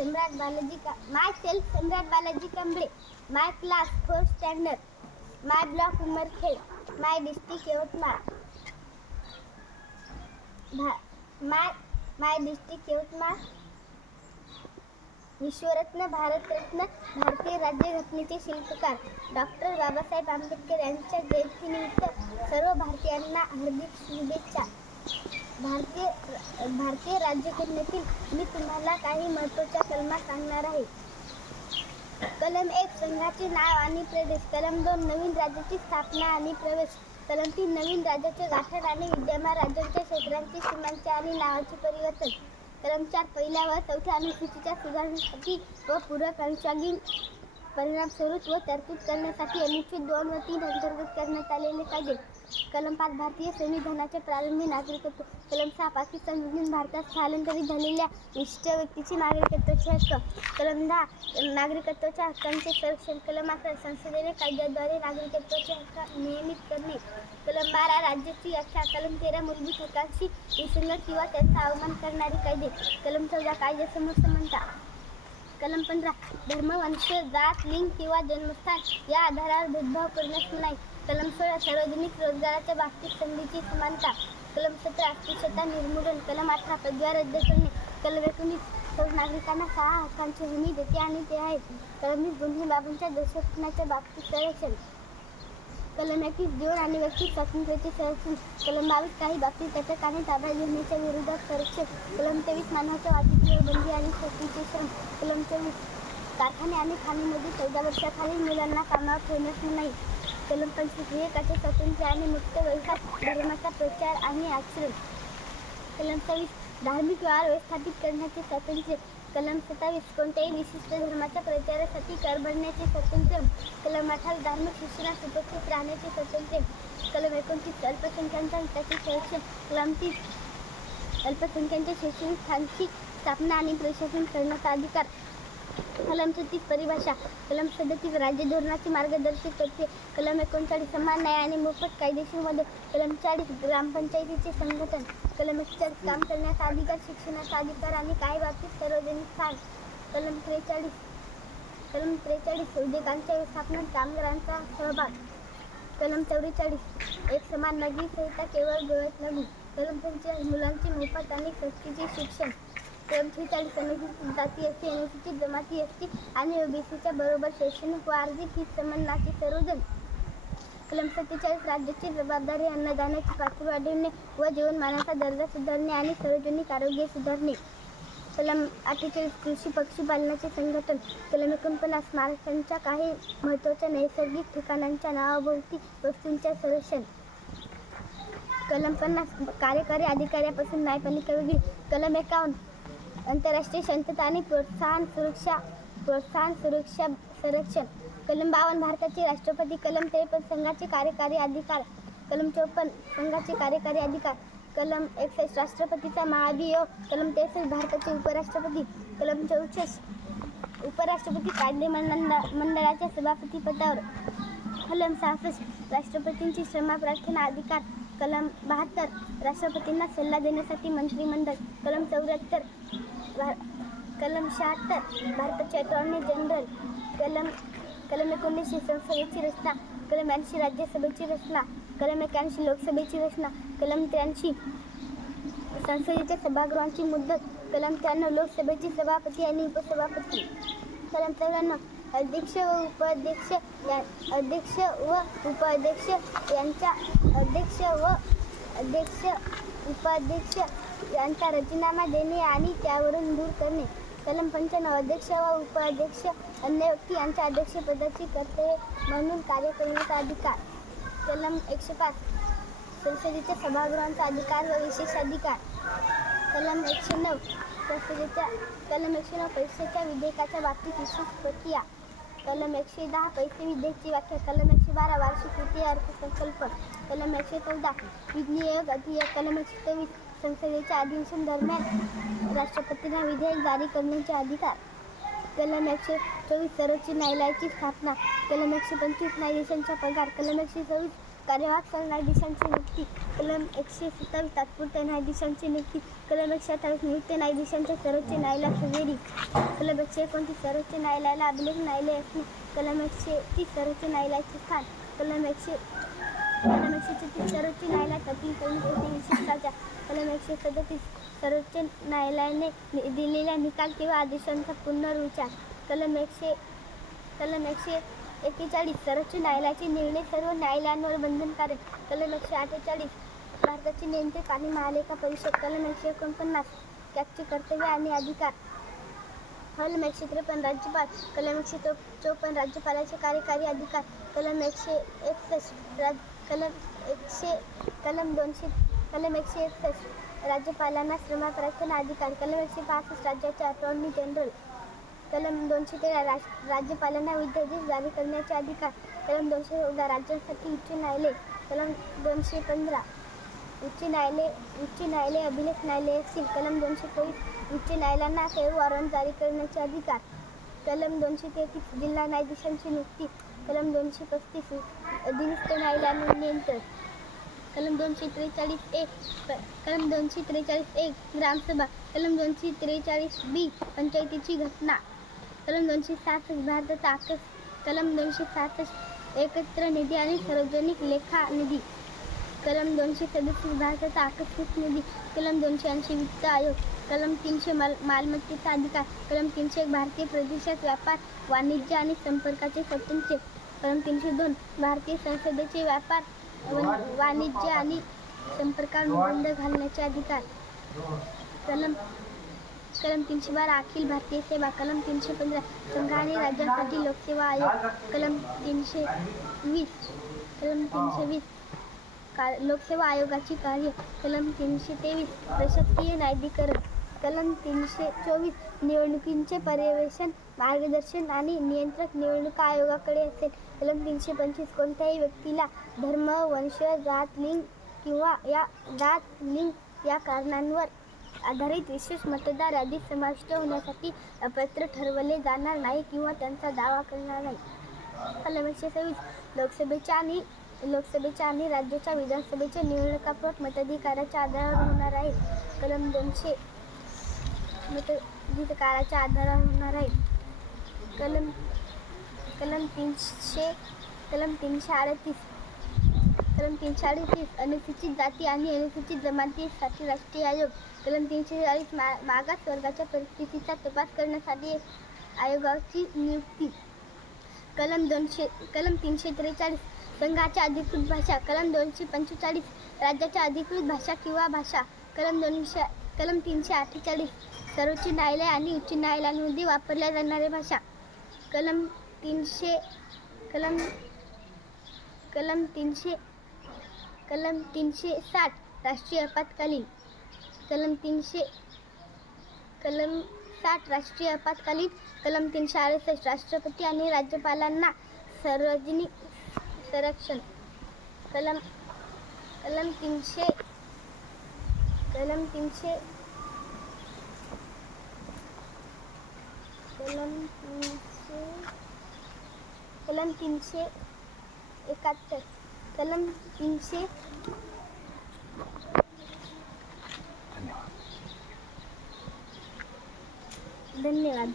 सम्राट बालाजी का myself Samrat Balaji Kamble my class fourth standard my block Umarkhed my district Yavatmal. भा my my district Yavatmal. विश्वरत्न Bharat Ratna भारतीय राज्यघटनेचे शिल्पकार doctor Babasaheb Ambedkar यांच्या जयंतीनिमित्त सर्व भारतीयांना हार्दिक शुभेच्छा. भारतीय भारतीय राज्यघटनेतील मी तुम्हाला काही महत्त्वाच्या कलमा सांगणार आहे. कलम एक संघाचे नाव आणि प्रदेश. कलम दोन नवीन राज्याची स्थापना आणि प्रवेश. कलम तीन नवीन राज्याचे गाठण आणि विद्यमान राज्यांच्या क्षेत्रांची सीमांचे आणि नावाचे परिवर्तन. कलम चार पहिल्या व चौथ्या अनुसूचीच्या सुधारणेसाठी व पूरक अनुषंगिक परिणामस्वरूप व तरतूद करण्यासाठी अनुच्छेद दोन व तीन अंतर्गत करण्यात आलेले कायदे कलम पाच भारतीय संविधानाच्या प्रारंभी नागरिकत्व कलम सहा पाकिस्तानमधून भारतात स्थलांतरित झालेल्या विशिष्ट व्यक्तीची नागरिकत्वाचे हक्क कलम दहा नागरिकत्वाच्या हक्कांचे संरक्षण कलम अकरा संसदेने कायद्याद्वारे नागरिकत्वाचे हक्क नियमित करणे कलम बारा राज्याची व्याख्या कलम तेरा मूलभूत हक्कांशी विसंगत किंवा त्यांचा अवमान करणारे कायदे कलम चौदा कायद्यासमोर समानता. कलम पंधरा. धर्म वंश जात लिंग किंवा जन्मस्थान या आधारावर भेदभाव करण्यास नाही. कलम सोळा सार्वजनिक रोजगाराच्या बाबतीत संधीची समानता. कलम सतरा अस्पृश्यता निर्मूलन. कलम अठरा पदव्या रद्द करणे. कलम एकोणीस सर्व नागरिकांना सहा हक्कांची हमी देते आणि ते आहेत. कलम वीस गुन्हे बाबांच्या दोषपूर्णाच्या बाबतीत संरक्षण. कलम एकवीस जीवन आणि व्यक्ती स्वातंत्र्याचे संरक्षण कलम बावीस काही बाबतीत अटक ताब्यात घेण्याच्या विरोधात संरक्षण कलम तेवीस मानवाच्या वाहतुकीवर बंदी आणि शक्तीचे श्रम कलम चोवीस कारखाने आणि खाणीमध्ये चौदा वर्षाखालील मुलांना कामावर ठेवण्यास नाही कलम पंचवीस विवेकाचे स्वातंत्र्य आणि मुक्त व्यवसाय धर्माचा प्रचार आणि आश्रम. कलम सव्वीस धार्मिक व्यवहार व्यवस्थापित करण्याचे स्वातंत्र्य. कलम सत्तावीस कोणत्याही विशिष्ट धर्माच्या प्रचारासाठी कर भरण्याचे स्वातंत्र्य कलम अठ्ठावीस धार्मिक शिक्षणास उपस्थित राहण्याचे स्वातंत्र्य कलम एकोणतीस अल्पसंख्यांच्या हिताचे संरक्षण कलम तीस अल्पसंख्याकांच्या शैक्षणिक स्थानची स्थापना आणि प्रशासन करण्याचा अधिकार कलम सत्तीस परिभाषा. कलम सदतीस राज्य धोरणाची मार्गदर्शक करते कलम एकोणचाळीस समान न्याय आणि मोफत कायदेशीर मदत कलम चाळीस ग्रामपंचायतीचे संघटन. कलम एकचाळीस काम करण्याचा अधिकार शिक्षणाचा अधिकार आणि काही बाबतीत सार्वजनिक स्थान. कलम त्रेचाळीस कलम त्रेचाळीस उद्योगांच्या व्यवस्थापनात कामगारांचा सहभाग. कलम चौवेचाळीस एक समान नगरी संहिता केवळ गोव्यात नव्हे. कलम पंचेचाळीस मुलांचे मोफत आणि सक्तीचे शिक्षण. कलम त्रेचाळीस अनुसूचित जाती असते. अनुसूचित जमाती असते आणि ओबीसीच्या बरोबर शैक्षणिक व आर्थिक हित संबंधाचे सर्वजण कलम सत्तेचाळीस राज्याची जबाबदारी अन्नदानाची पातळी वाढवणे व जीवनमानाचा दर्जा सुधारणे आणि सार्वजनिक आरोग्य सुधारणे. कलम अठ्ठेचाळीस कृषी पक्षीपालनाचे संघटन कलम एकोणपन्नास महाराष्ट्रांच्या काही महत्त्वाच्या नैसर्गिक ठिकाणांच्या नावाभोवती वस्तूंच्या संरक्षण. कलम पन्नास कार्यकारी अधिकाऱ्यापासून न्यायपालिका वेगळी. कलम एकावन्न आंतरराष्ट्रीय शांतता आणि प्रोत्साहन सुरक्षा प्रोत्साहन सुरक्षा संरक्षण. कलम बावन्न भारताचे राष्ट्रपती कलम त्रेपन्न संघाचे कार्यकारी अधिकार. कलम चौपन्न संघाचे कार्यकारी अधिकार. कलम एकसष्ट राष्ट्रपतीचा महाभियोग. कलम तेसष्ट भारताचे उपराष्ट्रपती. कलम चौसष्ट उपराष्ट्रपती कायदे मंडळाच्या सभापती पदावर कलम सहासष्ट राष्ट्रपतींची क्षमा प्रार्थना अधिकार. कलम बहात्तर राष्ट्रपतींना सल्ला देण्यासाठी मंत्रिमंडळ. कलम चौऱ्याहत्तर भार कलम शहात्तर भारताचे अटॉर्नी जनरल कलम कलम एकोणीसशे संसदेची रचना कलम ऐंशी राज्यसभेची रचना कलम एक्याऐंशी लोकसभेची रचना कलम त्र्याऐंशी संसदेच्या सभागृहांची मुदत कलम त्र्याण्णव लोकसभेचे सभापती आणि उपसभापती. कलम चौऱ्याण्णव अध्यक्ष व उपाध्यक्ष या अध्यक्ष व उपाध्यक्ष यांच्या अध्यक्ष व अध्यक्ष उपाध्यक्ष यांचा रचनामा देणे आणि त्यावरून दूर करणे. कलम पंच्याण्णव अध्यक्ष व उपाध्यक्ष अन्य व्यक्ती यांच्या अध्यक्षपदाची करते म्हणून कार्य करण्याचा अधिकार. कलम एकशे पाच. संसदेच्या सभागृहांचा अधिकार व विशेष अधिकार. कलम एकशे नऊ. संसदेच्या कलम एकशे नऊ पैशाच्या विधेयकाच्या बाबतीत विशेष प्रक्रिया. कलम एकशे दहा पैसे विधेयकची व्याख्या. कलम एकशे बारा वार्षिक तृतीय अर्थसंकल्प. कलम एकशे चौदा. विधेयक अधिनियम कलम एकशे चोवीस. संसदेच्या अधिवेशन दरम्यान राष्ट्रपतींना विधेयक जारी करण्याचे अधिकार. कलम एकशे चोवीस सर्वोच्च न्यायालयाची स्थापना कलम एकशे पंचवीस न्यायाधीशांचा पगार कलम एकशे चोवीस कार्यवाहक सरन्यायाधीशांची नियुक्ती कलम एकशे सत्तावीस तात्पुरत्या न्यायाधीशांची नियुक्ती कलम एकशे अठ्ठावीस नियुक्त न्यायाधीशांच्या सर्वोच्च न्यायालयात फेरी कलम एकशे एकोणतीस सर्वोच्च न्यायालयाला अभिलेख न्यायालय असणे कलम एकशे तीस सर्वोच्च न्यायालयाचे स्थान कलम एकशे कलम सर्वोच्च न्यायालयात अपील करण्यासाठी विशेष कलम एकशे सदतीस सर्वोच्च न्यायालयाने दिलेल्या निकाल किंवा आदेशांचा पुनर्विचार. कलम एकशे कलम एकशे एक्केचाळीस सर्वोच्च न्यायालयाचे निर्णय सर्व न्यायालयांवर बंधनकारक. कलम एकशे अठ्ठेचाळीस भारताचे नियंत्रक आणि महालेखा परिषद. कलम एकशे एकोणपन्नास त्याचे कर्तव्य आणि अधिकार. कलम एकशे त्रेपन्न राज्यपाल. कलम एकशे चौ चौपन्न राज्यपालाचे कार्यकारी अधिकार. कलम एकशे एकसष्ट राज्य कलम एकशे कलम दोनशे कलम एकशे एकसष्ट राज्यपालांना श्रमाप्रार्थना अधिकार कलम एकशे पासष्ट राज्याचे अटॉर्नी जनरल कलम दोनशे तेरा राज राज्यपालांना विद्यादेश जारी करण्याचे अधिकार कलम दोनशे चौदा राज्यांसाठी उच्च न्यायालय कलम दोनशे पंधरा उच्च न्यायालय उच्च न्यायालय अभिलेख न्यायालय असतील कलम दोनशे तेवीस उच्च न्यायालयांना सेव वॉरंट जारी करण्याचे अधिकार कलम दोनशे तेहतीस जिल्हा न्यायाधीशांची नियुक्ती कलम दोनशे पस्तीस दिनिस्त न्यायालयांवर नंतर कलम दोनशे त्रेचाळीस एक कलम दोनशे त्रेचाळीस एक ग्रामसभा. कलम दोनशे त्रेचाळीस बी पंचायतीची घटना. कलम दोनशे सहासष्ट भारताचा आकस. कलम दोनशे सहासष्ट एकत्र निधी आणि सार्वजनिक लेखा निधी. कलम दोनशे सदतीस भारताचा आकस्मिक निधी. कलम दोनशे ऐंशी वित्त आयोग. कलम तीनशे माल मालमत्तेचा अधिकार. कलम तीनशे एक भारतीय प्रदेशात व्यापार वाणिज्य आणि संपर्काचे स्वातंत्र्य कलम तीनशे दोन भारतीय संसदेचे व्यापार वाणिज्य आणि संपर्कावर बंद घालण्याचे अधिकार. कलम कलम तीनशे बारा अखिल भारतीय सेवा कलम तीनशे पंधरा संघ आणि राज्यांसाठी लोकसेवा आयोग कलम तीनशे वीस कलम तीनशे वीस का लोकसेवा आयोगाची कार्य कलम तीनशे तेवीस प्रशासकीय न्यायाधिकरण. कलम तीनशे चोवीस निवडणुकींचे पर्यवेक्षण मार्गदर्शन आणि नियंत्रक निवडणूक आयोगाकडे असेल कलम तीनशे पंचवीस कोणत्याही व्यक्तीला धर्म वंश जात लिंग किंवा या जात लिंग या कारणांवर आधारित विशेष मतदार यादीत समाविष्ट होण्यासाठी अपात्र ठरवले जाणार नाही किंवा त्यांचा दावा करणार नाही. कलम एकशे सव्वीस लोकसभेच्या आणि लोकसभेच्या आणि राज्याच्या विधानसभेच्या निवडणुकापूर्वक मताधिकाराच्या आधारावर होणार आहे. कलम दोनशे मताधिकाराच्या आधारावर होणार आहे. कलम कलम तीनशे कलम तीनशे अडतीस. कलम तीनशे अडतीस अनुसूचित जाती आणि अनुसूचित जमातीसाठी राष्ट्रीय आयोग. कलम तीनशे चाळीस मा मागास वर्गाच्या परिस्थितीचा तपास करण्यासाठी आयोगाची नियुक्ती. कलम दोनशे कलम तीनशे त्रेचाळीस संघाच्या अधिकृत भाषा. कलम दोनशे पंचेचाळीस राज्याच्या अधिकृत भाषा किंवा भाषा. कलम दोनशे कलम तीनशे अठ्ठेचाळीस सर्वोच्च न्यायालय आणि उच्च न्यायालयांमध्ये वापरल्या जाणाऱ्या भाषा. कलम तीनशे कलम कलम तीनशे कलम तीनशे साठ राष्ट्रीय आपत्कालीन. कलम तीनशे कलम साठ राष्ट्रीय आपत्कालीन. कलम तीनशे अडुसष्ट राष्ट्रपती आणि राज्यपालांना सार्वजनिक संरक्षण. कलम कलम तीनशे कलम तीनशे कलम तीनशे कलम तीनशे एकाहत्तर कलम तीनशे धन्यवाद